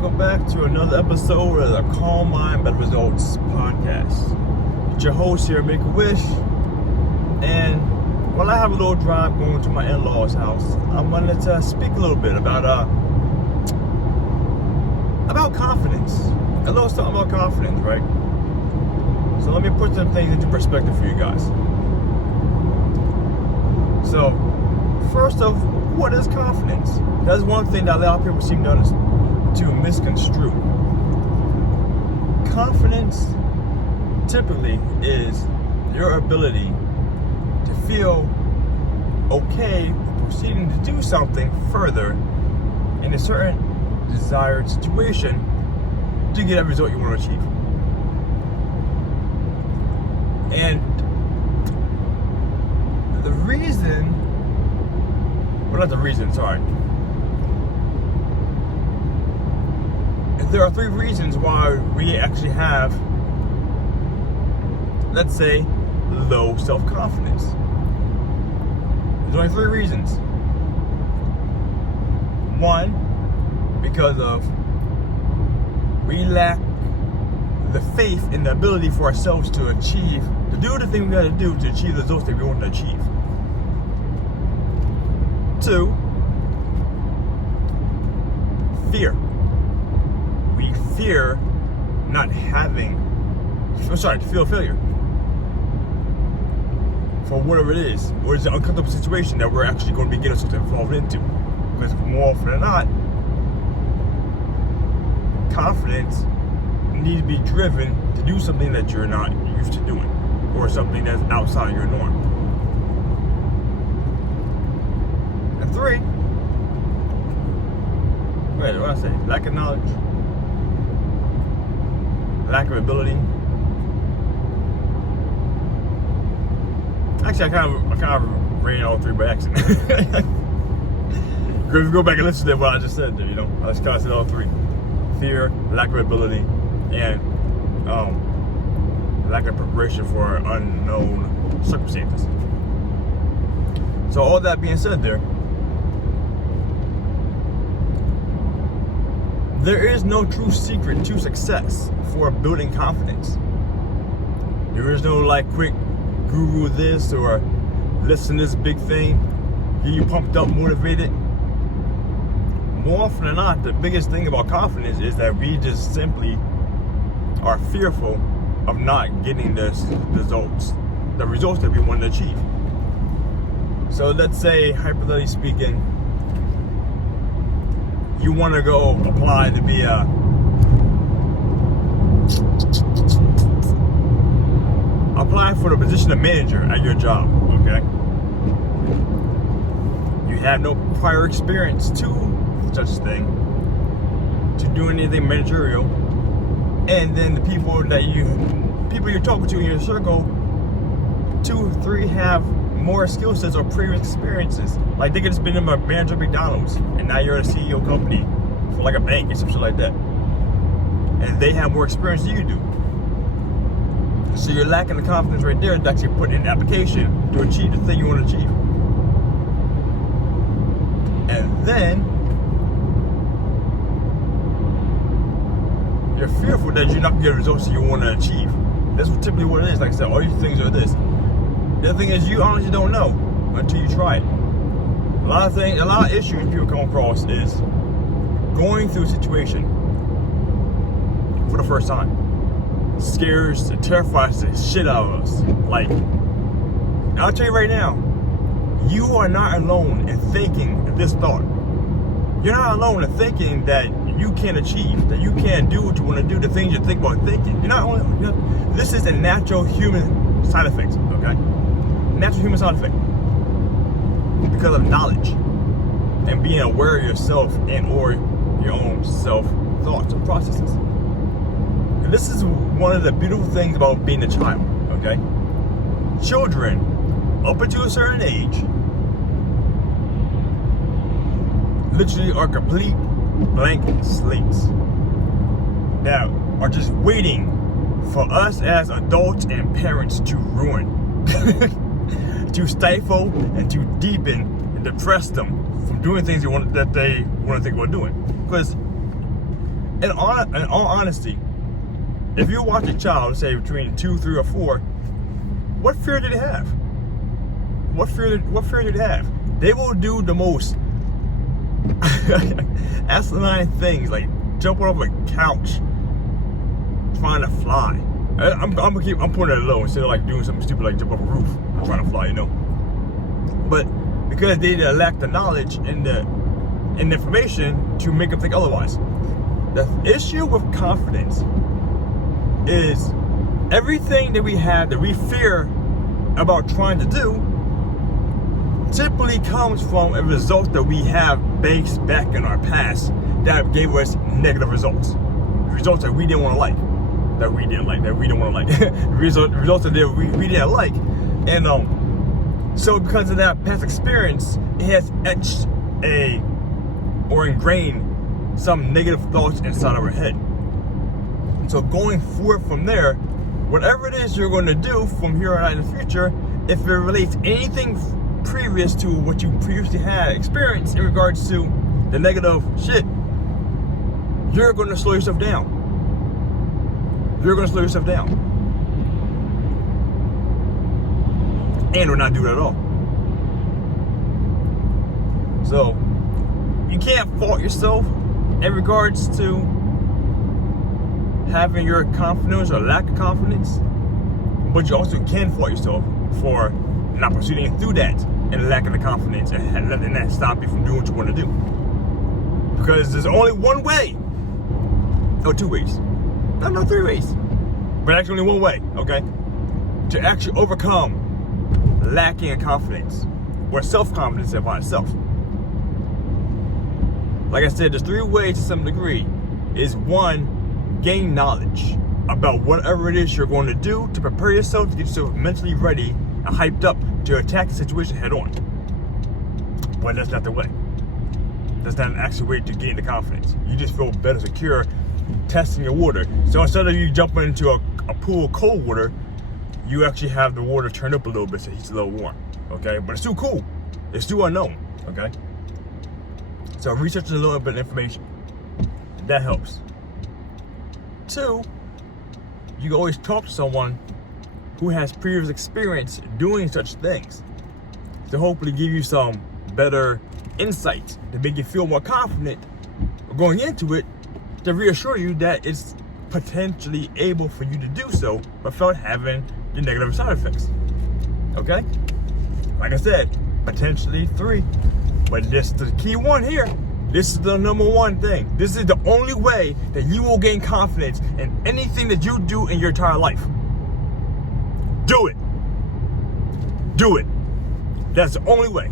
welcome back to another episode of the Calm Mind Better Results podcast. It's your host here, Make-A-Wish, and while I have a little drive going to my in-laws' house, I wanted to speak a little bit about confidence. A little something about confidence, right? So let me put some things into perspective for you guys. So, first off, what is confidence? That's one thing that a lot of people seem to misconstrue. Confidence typically is your ability to feel okay proceeding to do something further in a certain desired situation to get a result you want to achieve. And the reason, well, not the reason, sorry. There are three reasons why we actually have, let's say, low self-confidence. There's only three reasons. One, because of we lack the faith and the ability for ourselves to do the thing we got to do to achieve the results that we want to achieve. Two, fear. We fear to feel failure for whatever it is, or it's an uncomfortable situation that we're actually going to be getting ourselves involved into. Because more often than not, confidence needs to be driven to do something that you're not used to doing, or something that's outside your norm. And three, what did I say? Lack of knowledge, lack of ability. Actually, I kind of ran all three by accident. Because if you go back and listen to what I just said there, I just kind of said all three: fear, lack of ability, and lack of preparation for unknown circumstances. So all that being said, there is no true secret to success for building confidence. There is no quick guru this or listen to this big thing, get you pumped up, motivated. More often than not, the biggest thing about confidence is that we just simply are fearful of not getting the results that we want to achieve. So let's say, hypothetically speaking, you want to go apply to be apply for the position of manager at your job, okay? You have no prior experience to such a thing, to do anything managerial, and then the people you're talking to in your circle, 2, 3 have more skill sets or previous experiences. Like they could have been a manager at McDonald's, and now you're at a CEO company for a bank or some shit like that, and they have more experience than you do. So you're lacking the confidence right there to actually put in an application to achieve the thing you want to achieve. And then you're fearful that you're not going to get the results that you want to achieve. That's typically what it is. Like I said, all these things are this. The other thing is you honestly don't know until you try it. A lot of issues people come across is going through a situation for the first time. Scares and terrifies the shit out of us. I'll tell you right now, you are not alone in thinking this thought. You're not alone in thinking that you can achieve, that you can do what you want to do, the things you think about thinking. This is a natural human side effect, okay? Natural human side effect. Because of knowledge and being aware of yourself and or your own self-thoughts and processes. And this is one of the beautiful things about being a child, okay? Children, up until a certain age, literally are complete blank slates that are just waiting for us as adults and parents to ruin, to stifle and to deepen and depress them from doing things that they want to think about doing. Because in all honesty, if you watch a child, say between 2, 3, or 4, what fear did they have? What fear did they have? They will do the most asinine things, like jumping off a couch, trying to fly. I'm putting it low instead of like doing something stupid like jump off a roof, trying to fly, you know. But because they lack the knowledge and the information to make them think otherwise. The issue with confidence is everything that we have that we fear about trying to do typically comes from a result that we have based back in our past that gave us negative results. Results that we didn't want to like. Results that we didn't like. And so because of that past experience, it has etched or ingrained some negative thoughts inside of our head. So going forward from there, whatever it is you're going to do from here on out in the future, if it relates anything previous to what you previously had experienced in regards to the negative shit, you're going to slow yourself down. You're going to slow yourself down. And we're not doing it at all. So, you can't fault yourself in regards to having your confidence or lack of confidence, but you also can fault yourself for not proceeding through that and lacking the confidence and letting that stop you from doing what you want to do. Because there's only one way, or 2 ways, no, 3 ways, but actually only one way, okay, to actually overcome lacking in confidence or self-confidence about itself. Like I said, there's 3 ways to some degree. Is 1, gain knowledge about whatever it is you're going to do to prepare yourself to get yourself mentally ready and hyped up to attack the situation head on. But that's not the way. That's not an actual way to gain the confidence. You just feel better secure testing your water. So instead of you jumping into a pool of cold water, you actually have the water turned up a little bit so it's a little warm. Okay? But it's too cool. It's too unknown. Okay? So researching a little bit of information. That helps. 2, you can always talk to someone who has previous experience doing such things to hopefully give you some better insight to make you feel more confident going into it, to reassure you that it's potentially able for you to do so without having the negative side effects. Okay? Like I said, potentially 3. But this is the key one here. This is the number 1 thing. This is the only way that you will gain confidence in anything that you do in your entire life. Do it. Do it. That's the only way.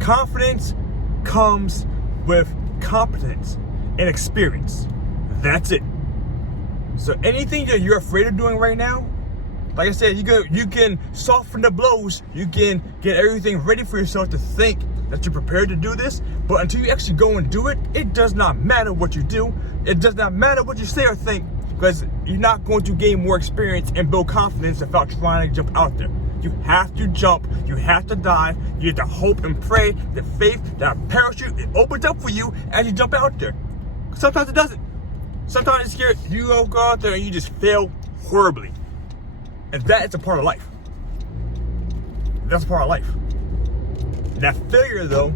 Confidence comes with competence and experience. That's it. So anything that you're afraid of doing right now, like I said, you can soften the blows. You can get everything ready for yourself to think that you're prepared to do this. But until you actually go and do it, it does not matter what you do. It does not matter what you say or think, because you're not going to gain more experience and build confidence without trying to jump out there. You have to jump. You have to dive. You have to hope and pray that faith, that parachute, it opens up for you as you jump out there. Sometimes it doesn't. Sometimes it's scared. You go out there and you just fail horribly. And that is a part of life. That's a part of life. That failure, though,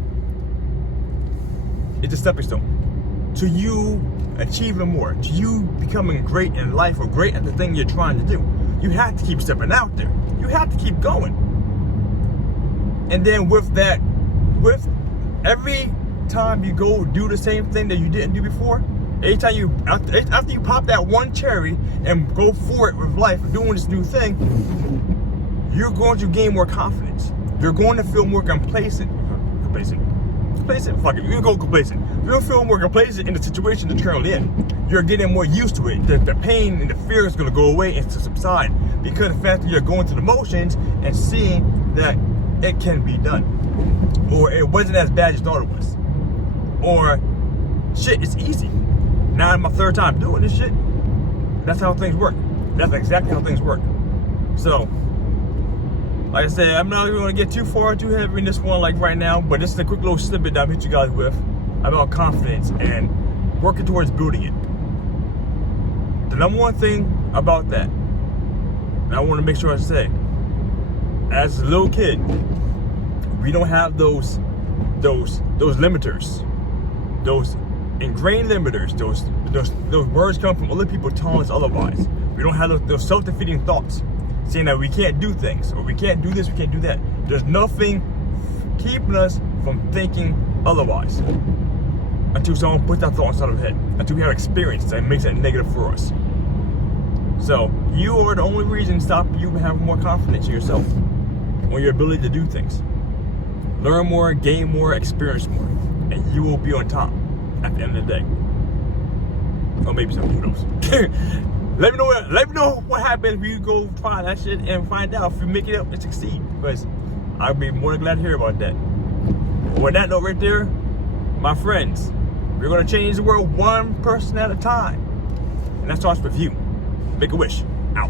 is a stepping stone to you achieving more, to you becoming great in life or great at the thing you're trying to do. You have to keep stepping out there. You have to keep going. And then with every time you go do the same thing that you didn't do before, after you pop that one cherry and go for it with life, doing this new thing, you're going to gain more confidence. You're going to feel more complacent. Fuck it. You're going to go complacent. You're going to feel more complacent in the situation that you're currently in. You're getting more used to it. The pain and the fear is going to go away and to subside because of the fact that you're going through the motions and seeing that it can be done. Or it wasn't as bad as you thought it was. Or, shit, it's easy. Now I'm my 3rd time doing this shit. That's how things work. That's exactly how things work. So, like I said, I'm not even going to get too heavy in this one like right now, but this is a quick little snippet that I'll hit you guys with about confidence and working towards building it. The number one thing about that, and I want to make sure I say, as a little kid, we don't have those limiters, those ingrained limiters, those words come from other people telling us otherwise. We don't have those self-defeating thoughts saying that we can't do things, or we can't do this, we can't do that. There's nothing keeping us from thinking otherwise until someone puts that thought inside of our head, until we have experience that makes it negative for us. So you are the only reason stopping you from having more confidence in yourself, on your ability to do things. Learn more, gain more, experience more, and you will be on top at the end of the day. Or maybe some, who knows. Let me know what happens when you go try that shit and find out if you make it up and succeed. Because I'll be more than glad to hear about that. With that note right there, my friends, we're gonna change the world one person at a time. And that starts with you. Make a wish. Out.